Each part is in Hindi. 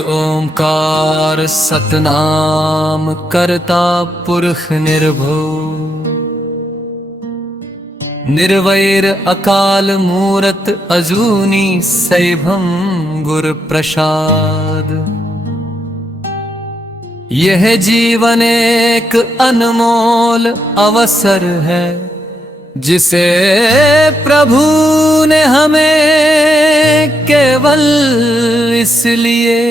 ओंकार सतनाम करता पुरख निर्भय, निर्वैर अकाल मूरत अजूनी सैभम गुर प्रसाद। यह जीवन एक अनमोल अवसर है, जिसे प्रभु ने हमें केवल इसलिए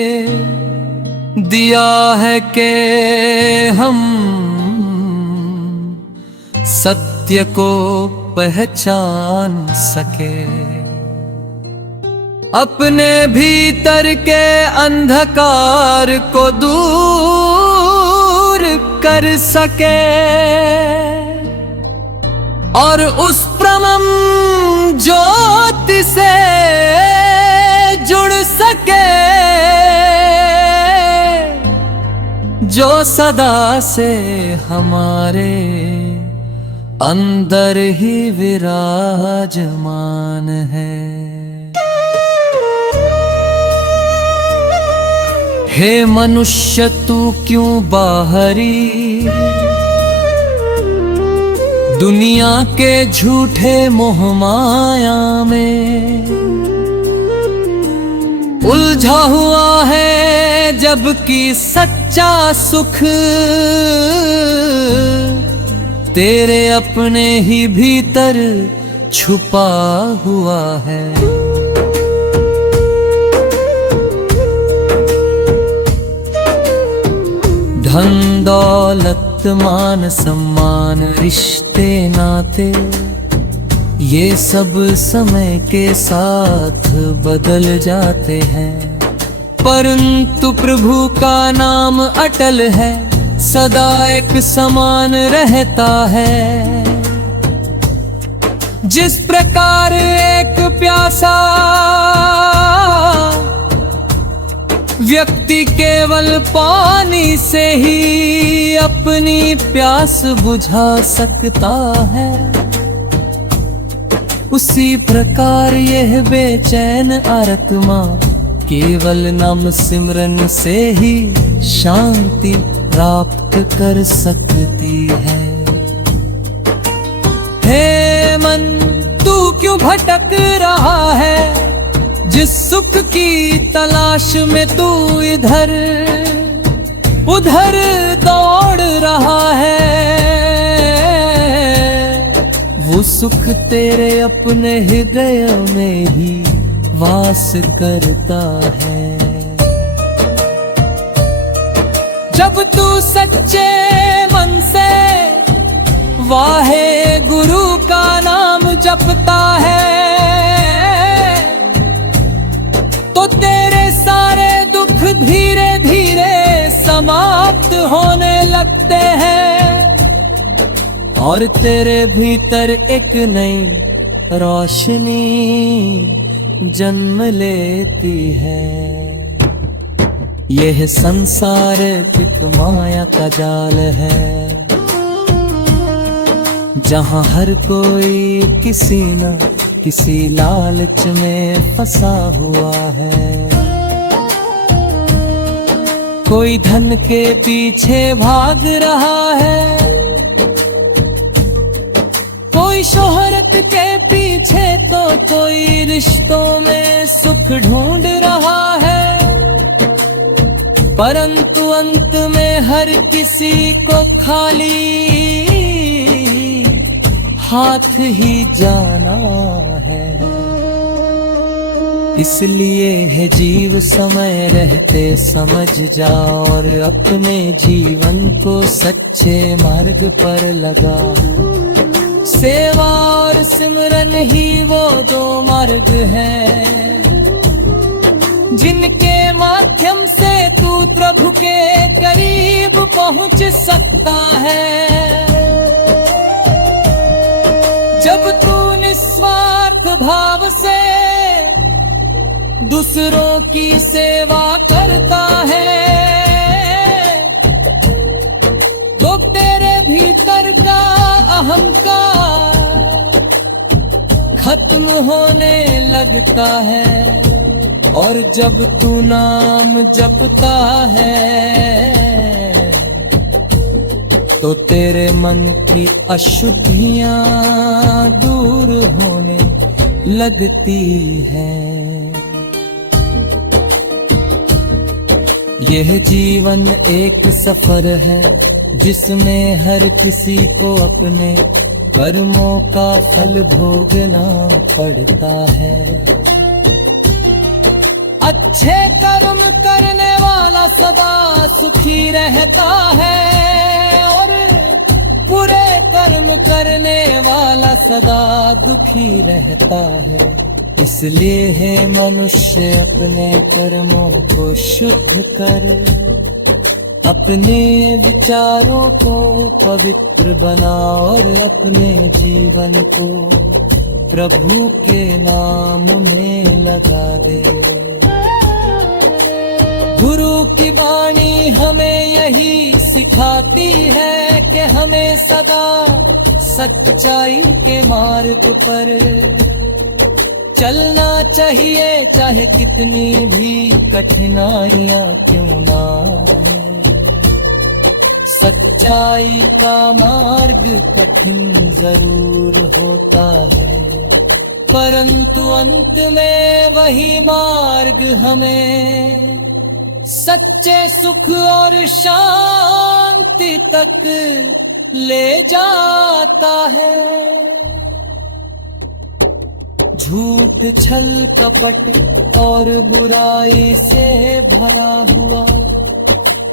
दिया है कि हम सत्य को पहचान सके, अपने भीतर के अंधकार को दूर कर सके और उस परम ज्योति से जुड़ सके जो सदा से हमारे अंदर ही विराजमान है। हे मनुष्य तू क्यों बाहरी दुनिया के झूठे मोह माया में उलझा हुआ है, जबकि सच्चा सुख तेरे अपने ही भीतर छुपा हुआ है। धन दौलत मान सम्मान रिश्ते नाते ये सब समय के साथ बदल जाते हैं, परंतु प्रभु का नाम अटल है, सदा एक समान रहता है। जिस प्रकार एक प्यासा व्यक्ति केवल पानी से ही अपनी प्यास बुझा सकता है, उसी प्रकार यह बेचैन आत्मा केवल नाम सिमरन से ही शांति प्राप्त कर सकती है। हे मन तू क्यों भटक रहा है, जिस सुख की तलाश में तू इधर उधर दौड़ रहा है, वो सुख तेरे अपने हृदय में ही वास करता है। जब तू सच्चे मन से वाहे गुरु का नाम जपता है, तो तेरे सारे दुख धीरे धीरे समाप्त होने लगते हैं और तेरे भीतर एक नई रोशनी जन्म लेती है। यह संसार कित माया का जाल है, जहाँ हर कोई किसी न किसी लालच में फंसा हुआ है। कोई धन के पीछे भाग रहा है, कोई शोहरत के पीछे, तो कोई रिश्तों में सुख ढूंढ रहा है, परंतु अंत में हर किसी को खाली हाथ ही जाना है। इसलिए है जीव समय रहते समझ जा और अपने जीवन को सच्चे मार्ग पर लगा। सेवा और सिमरन ही वो दो मार्ग हैं, जिनके माध्यम से तू प्रभु के करीब पहुंच सकता है। जब तू निस्वार्थ भाव से दूसरों की सेवा करता है, तो तेरे भीतर का अहंकार खत्म होने लगता है। और जब तू नाम जपता है तो तेरे मन की अशुद्धियां दूर होने लगती हैं। यह जीवन एक सफर है जिसमें हर किसी को अपने कर्मों का फल भोगना पड़ता है। अच्छे कर्म करने वाला सदा सुखी रहता है और बुरे कर्म करने वाला सदा दुखी रहता है। इसलिए है मनुष्य अपने कर्मों को शुद्ध कर अपने विचारों को पवित्र बना और अपने जीवन को प्रभु के नाम में लगा दे। गुरु की वाणी हमें यही सिखाती है कि हमें सदा सच्चाई के मार्ग पर चलना चाहिए, चाहे कितनी भी कठिनाइयां क्यों ना है। सच्चाई का मार्ग कठिन जरूर होता है, परंतु अंत में वही मार्ग हमें सच्चे सुख और शांति तक ले जाता है। झूठ, छल, कपट और बुराई से भरा हुआ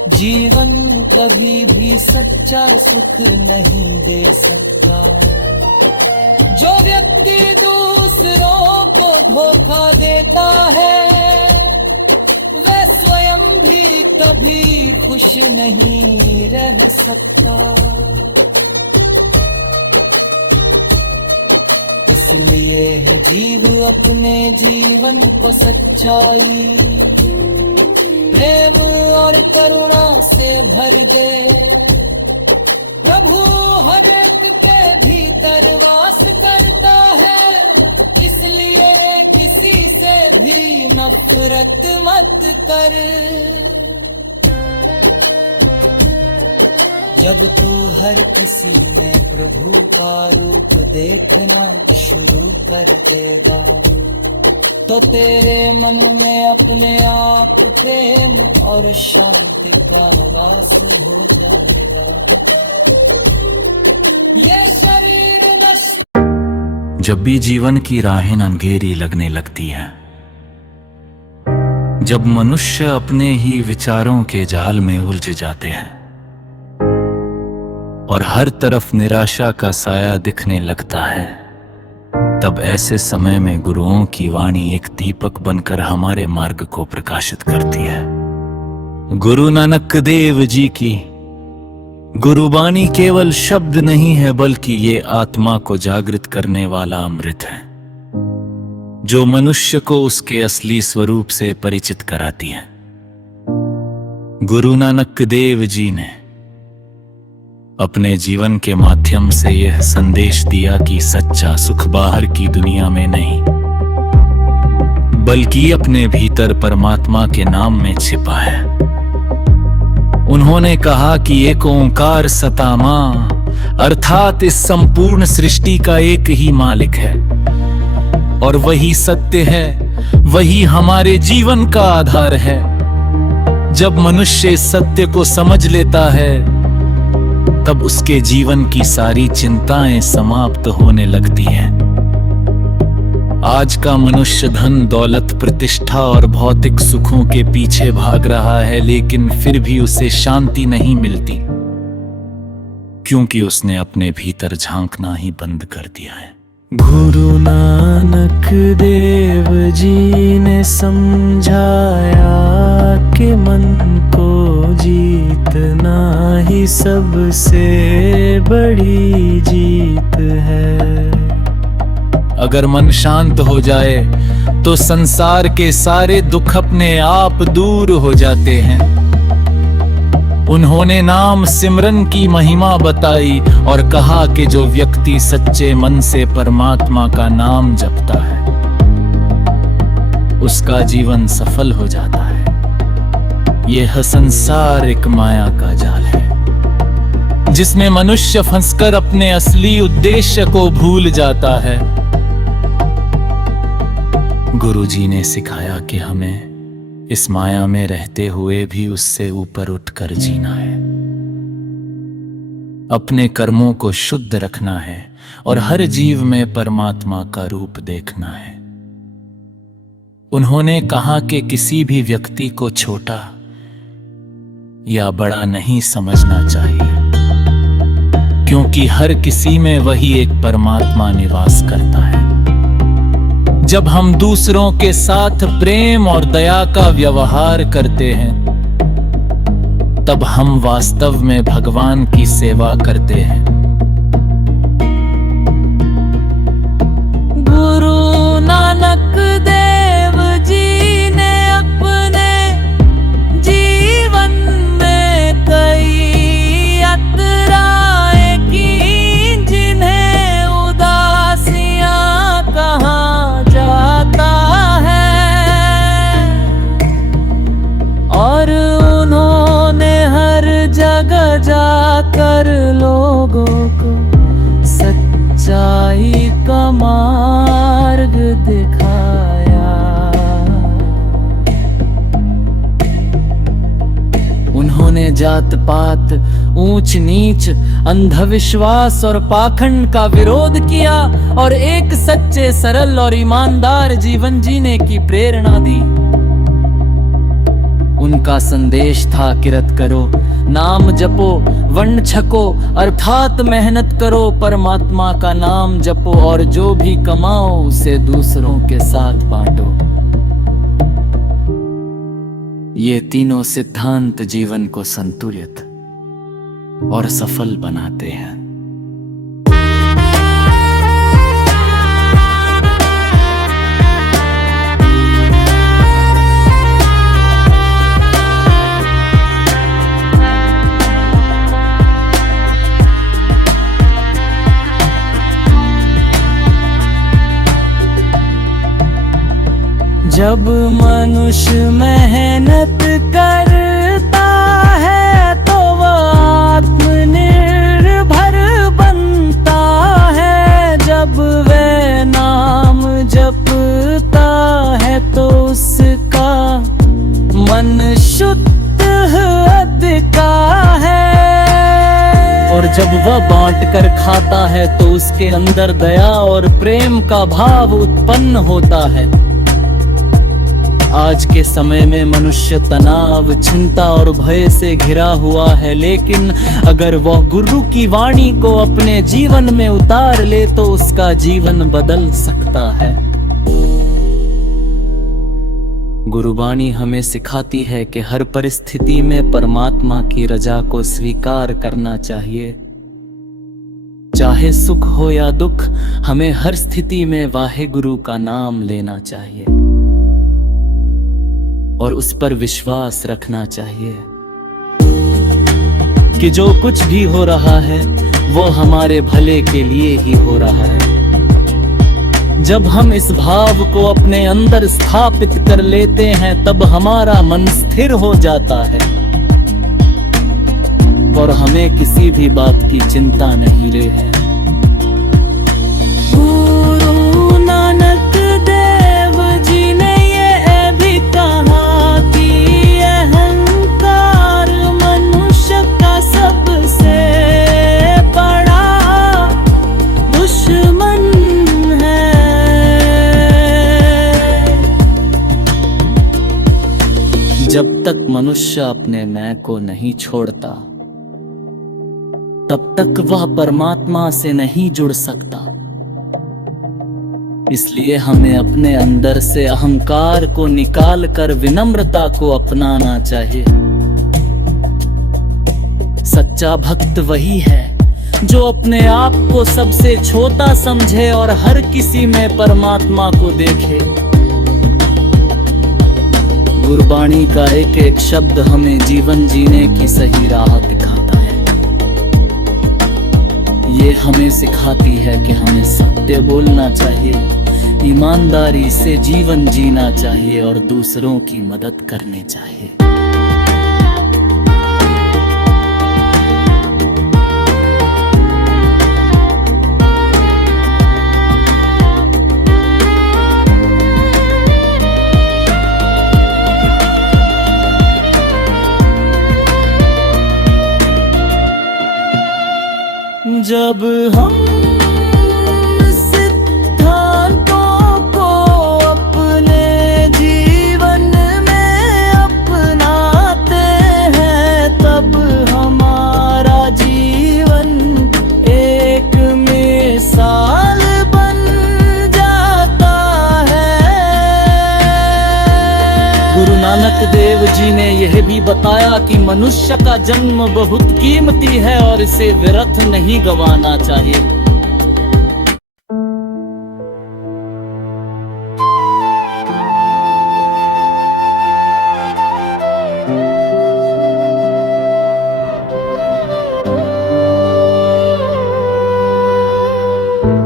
जीवन कभी भी सच्चा सुख नहीं दे सकता। जो व्यक्ति दूसरों को धोखा देता है वह स्वयं भी कभी खुश नहीं रह सकता। इसलिए जीव अपने जीवन को सच्चाई, प्रेम और करुणा से भर दे। प्रभु हर एक के भीतर वास करता है, इसलिए किसी से भी नफरत मत कर। जब तू हर किसी में प्रभु का रूप देखना शुरू कर देगा तो तेरे मन में अपने आप प्रेम और शांति का वास हो जाएगा। ये शरीर नश्वर। जब भी जीवन की राहें अंधेरी लगने लगती हैं, जब मनुष्य अपने ही विचारों के जाल में उलझ जाते हैं और हर तरफ निराशा का साया दिखने लगता है, तब ऐसे समय में गुरुओं की वाणी एक दीपक बनकर हमारे मार्ग को प्रकाशित करती है। गुरु नानक देव जी की गुरुबानी केवल शब्द नहीं है, बल्कि ये आत्मा को जागृत करने वाला अमृत है, जो मनुष्य को उसके असली स्वरूप से परिचित कराती है। गुरु नानक देव जी ने अपने जीवन के माध्यम से यह संदेश दिया कि सच्चा सुख बाहर की दुनिया में नहीं, बल्कि अपने भीतर परमात्मा के नाम में छिपा है। उन्होंने कहा कि एक ओंकार सतामा, अर्थात इस संपूर्ण सृष्टि का एक ही मालिक है और वही सत्य है, वही हमारे जीवन का आधार है। जब मनुष्य इस सत्य को समझ लेता है तब उसके जीवन की सारी चिंताएं समाप्त होने लगती हैं। आज का मनुष्य धन, दौलत, प्रतिष्ठा और भौतिक सुखों के पीछे भाग रहा है, लेकिन फिर भी उसे शांति नहीं मिलती, क्योंकि उसने अपने भीतर झांकना ही बंद कर दिया है। गुरु नानक देव जी ने समझाया कि मन को जीतना ही सबसे बड़ी जीत है। अगर मन शांत हो जाए तो संसार के सारे दुख अपने आप दूर हो जाते हैं। उन्होंने नाम सिमरन की महिमा बताई और कहा कि जो व्यक्ति सच्चे मन से परमात्मा का नाम जपता है उसका जीवन सफल हो जाता है। यह संसार एक माया का जाल है जिसमें मनुष्य फंसकर अपने असली उद्देश्य को भूल जाता है। गुरुजी ने सिखाया कि हमें इस माया में रहते हुए भी उससे ऊपर उठकर जीना है, अपने कर्मों को शुद्ध रखना है और हर जीव में परमात्मा का रूप देखना है। उन्होंने कहा कि किसी भी व्यक्ति को छोटा या बड़ा नहीं समझना चाहिए, क्योंकि हर किसी में वही एक परमात्मा निवास करता है। जब हम दूसरों के साथ प्रेम और दया का व्यवहार करते हैं, तब हम वास्तव में भगवान की सेवा करते हैं। गुरु नानक देव जी ने अपने जीवन में कई यात्राएं की, जिन्हें उदासियां कहा जाता है, और उन्होंने हर जगह जाकर लोगों को सच्चाई का मार्ग दिखाया। उन्होंने जात पात, ऊंच नीच, अंधविश्वास और पाखंड का विरोध किया और एक सच्चे, सरल और ईमानदार जीवन जीने की प्रेरणा दी। उनका संदेश था, किरत करो, नाम जपो, वर्ण छको, अर्थात मेहनत करो, परमात्मा का नाम जपो और जो भी कमाओ उसे दूसरों के साथ बांटो। ये तीनों सिद्धांत जीवन को संतुलित और सफल बनाते हैं। जब मनुष्य मेहनत करता है तो वह आत्मनिर्भर बनता है। जब वह नाम जपता है तो उसका मन शुद्ध का है, और जब वह बांट कर खाता है तो उसके अंदर दया और प्रेम का भाव उत्पन्न होता है। आज के समय में मनुष्य तनाव, चिंता और भय से घिरा हुआ है, लेकिन अगर वह गुरु की वाणी को अपने जीवन में उतार ले तो उसका जीवन बदल सकता है। गुरुवाणी हमें सिखाती है कि हर परिस्थिति में परमात्मा की रजा को स्वीकार करना चाहिए। चाहे सुख हो या दुख, हमें हर स्थिति में वाहेगुरु का नाम लेना चाहिए और उस पर विश्वास रखना चाहिए कि जो कुछ भी हो रहा है वो हमारे भले के लिए ही हो रहा है। जब हम इस भाव को अपने अंदर स्थापित कर लेते हैं तब हमारा मन स्थिर हो जाता है और हमें किसी भी बात की चिंता नहीं रहे। गुरु नानक देव जी ने ये भी कहा कि अहंकार मनुष्य का सबसे बड़ा दुश्मन है। जब तक मनुष्य अपने मैं को नहीं छोड़ता तब तक वह परमात्मा से नहीं जुड़ सकता। इसलिए हमें अपने अंदर से अहंकार को निकाल कर विनम्रता को अपनाना चाहिए। सच्चा भक्त वही है जो अपने आप को सबसे छोटा समझे और हर किसी में परमात्मा को देखे। गुरबाणी का एक एक शब्द हमें जीवन जीने की सही राह दिखाता है। ये हमें सिखाती है कि हमें सत्य बोलना चाहिए, ईमानदारी से जीवन जीना चाहिए और दूसरों की मदद करनी चाहिए। जब हम सिद्धांतों को अपने जीवन में अपनाते हैं, तब हमारा जीवन एक मिसाल बन जाता है। गुरु नानक देव जी ने यह भी बताया कि मनुष्य का जन्म बहुत कीमती है और इसे व्यर्थ नहीं गंवाना चाहिए।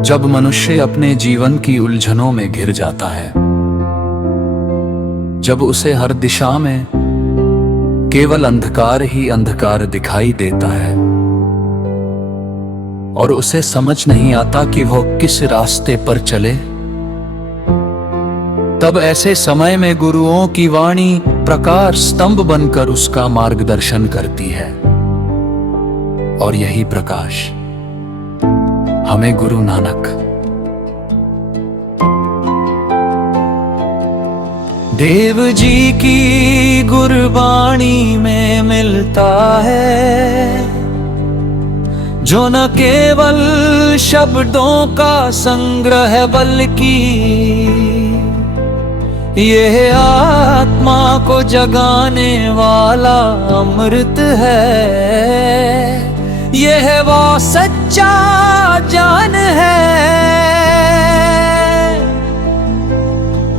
जब मनुष्य अपने जीवन की उलझनों में घिर जाता है, जब उसे हर दिशा में केवल अंधकार ही अंधकार दिखाई देता है और उसे समझ नहीं आता कि वो किस रास्ते पर चले, तब ऐसे समय में गुरुओं की वाणी प्रकाश स्तंभ बनकर उसका मार्गदर्शन करती है। और यही प्रकाश हमें गुरु नानक देव जी की गुरबाणी में मिलता है, जो न केवल शब्दों का संग्रह बल्कि यह आत्मा को जगाने वाला अमृत है। यह वो सच्चा ज्ञान है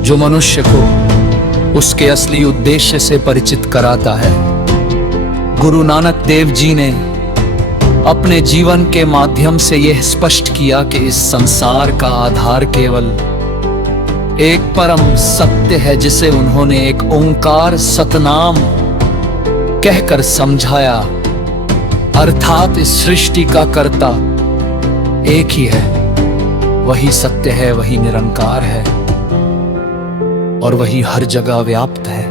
जो मनुष्य को उसके असली उद्देश्य से परिचित कराता है। गुरु नानक देव जी ने अपने जीवन के माध्यम से यह स्पष्ट किया कि इस संसार का आधार केवल एक परम सत्य है, जिसे उन्होंने एक ओंकार सतनाम कहकर समझाया, अर्थात इस सृष्टि का कर्ता एक ही है, वही सत्य है, वही निरंकार है और वही हर जगह व्याप्त है।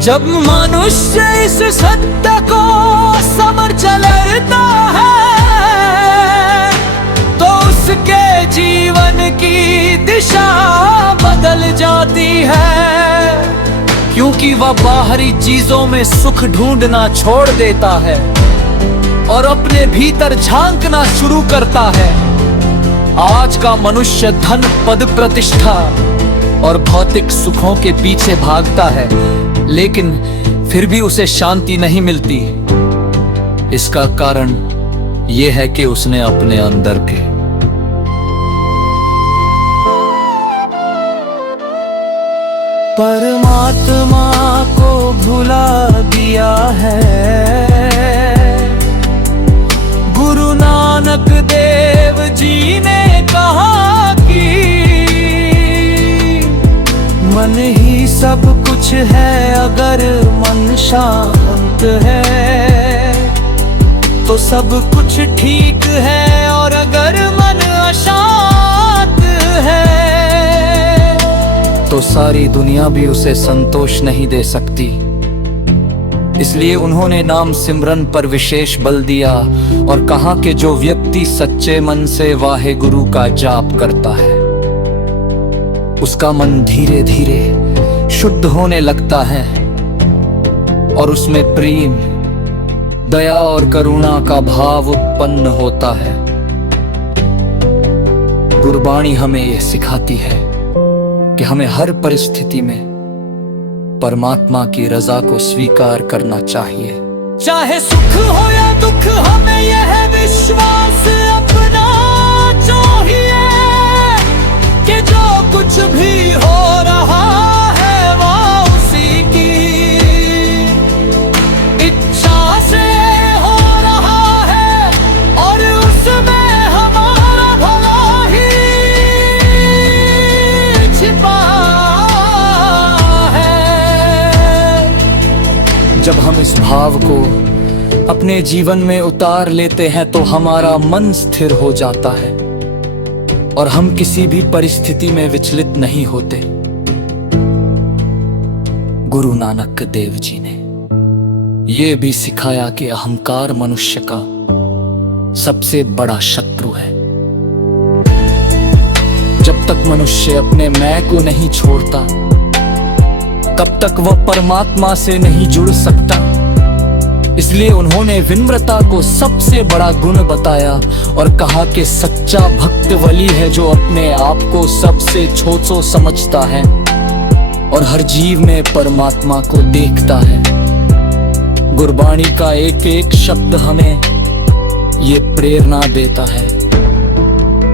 जब मनुष्य इस सत्य को समझ लेता है तो उसके जीवन की दिशा बदल जाती है, क्योंकि वह बाहरी चीजों में सुख ढूंढना छोड़ देता है और अपने भीतर झांकना शुरू करता है। आज का मनुष्य धन, पद, प्रतिष्ठा और भौतिक सुखों के पीछे भागता है, लेकिन फिर भी उसे शांति नहीं मिलती। इसका कारण यह है कि उसने अपने अंदर के परमात्मा को भुला दिया है। गुरु नानक देव जी ने कहा कि मन ही सब कुछ है, अगर मन शांत है तो सब कुछ ठीक है, और अगर मन अशांत है तो सारी दुनिया भी उसे संतोष नहीं दे सकती। इसलिए उन्होंने नाम सिमरन पर विशेष बल दिया और कहा कि जो व्यक्ति सच्चे मन से वाहे गुरु का जाप करता है, उसका मन धीरे धीरे शुद्ध होने लगता है और उसमें प्रेम, दया और करुणा का भाव उत्पन्न होता है। गुरबाणी हमें यह सिखाती है कि हमें हर परिस्थिति में परमात्मा की रजा को स्वीकार करना चाहिए। चाहे सुख हो या दुख, हमें यह विश्वास अपना चाहिए कि जो कुछ भी हो रहा है वह उसी की इच्छा से हो रहा है और उसमें हमारा हम इस भाव को अपने जीवन में उतार लेते हैं तो हमारा मन स्थिर हो जाता है और हम किसी भी परिस्थिति में विचलित नहीं होते। गुरु नानक देव जी ने ये भी सिखाया कि अहंकार मनुष्य का सबसे बड़ा शत्रु है। जब तक मनुष्य अपने मैं को नहीं छोड़ता तब तक वह परमात्मा से नहीं जुड़ सकता। इसलिए उन्होंने विनम्रता को सबसे बड़ा गुण बताया और कहा कि सच्चा भक्त वली है जो अपने आप को सबसे छोटा समझता है और हर जीव में परमात्मा को देखता है। गुरबाणी का एक एक शब्द हमें ये प्रेरणा देता है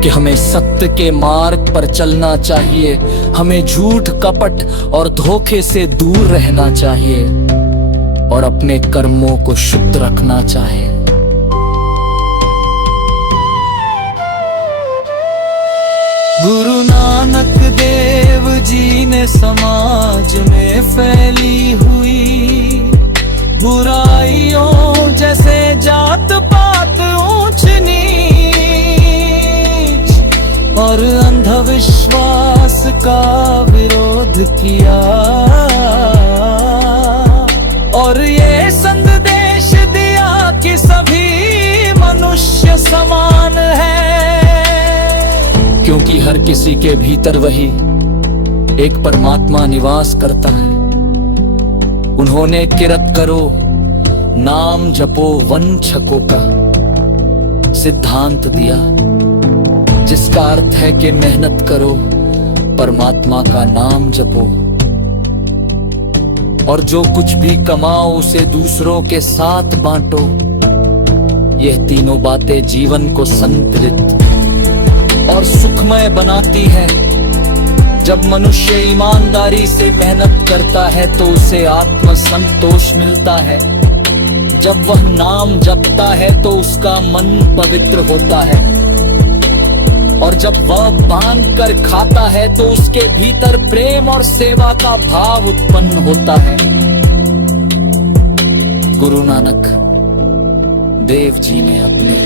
कि हमें सत्य के मार्ग पर चलना चाहिए, हमें झूठ कपट और धोखे से दूर रहना चाहिए और अपने कर्मों को शुद्ध रखना चाहिए। गुरु नानक देव जी ने समाज में फैली हुई बुराइयों जैसे जात पात ऊंच नीच और अंधविश्वास का विरोध किया और ये संदेश दिया कि सभी मनुष्य समान है, क्योंकि हर किसी के भीतर वही एक परमात्मा निवास करता है। उन्होंने किरत करो नाम जपो वंशकों का सिद्धांत दिया, जिसका अर्थ है कि मेहनत करो, परमात्मा का नाम जपो और जो कुछ भी कमाओ उसे दूसरों के साथ बांटो। यह तीनों बातें जीवन को संतुलित और सुखमय बनाती है। जब मनुष्य ईमानदारी से मेहनत करता है तो उसे आत्म संतोष मिलता है। जब वह नाम जपता है तो उसका मन पवित्र होता है और जब वह बांध कर खाता है तो उसके भीतर प्रेम और सेवा का भाव उत्पन्न होता है। गुरु नानक देव जी ने अपनी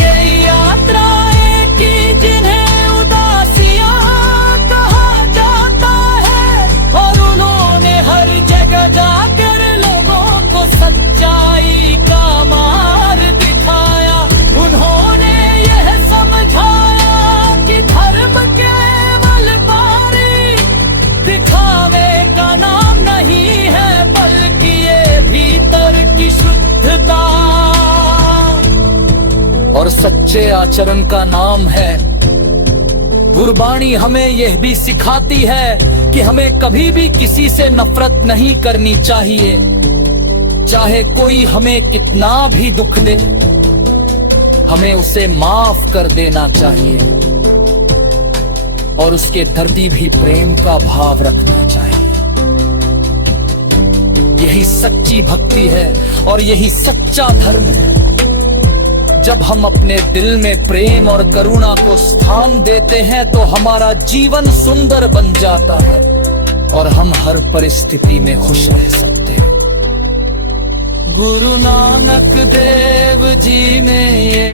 ये यात्राएं की जिन्हें उदासियां कहा जाता है और उन्होंने हर जगह जाकर लोगों को सच्चाई का मार्ग दिखाया। उन्होंने यह समझाया कि धर्म केवल बारी दिखावे का नाम नहीं है, बल्कि ये भीतर की शुद्धता और सच्चे आचरण का नाम है। गुरबाणी हमें यह भी सिखाती है कि हमें कभी भी किसी से नफरत नहीं करनी चाहिए, चाहे कोई हमें कितना भी दुख दे, हमें उसे माफ कर देना चाहिए और उसके प्रति भी प्रेम का भाव रखना चाहिए। यही सच्ची भक्ति है और यही सच्चा धर्म है। जब हम अपने दिल में प्रेम और करुणा को स्थान देते हैं तो हमारा जीवन सुंदर बन जाता है और हम हर परिस्थिति में खुश रह सकते हैं। गुरु नानक देव जी ने ये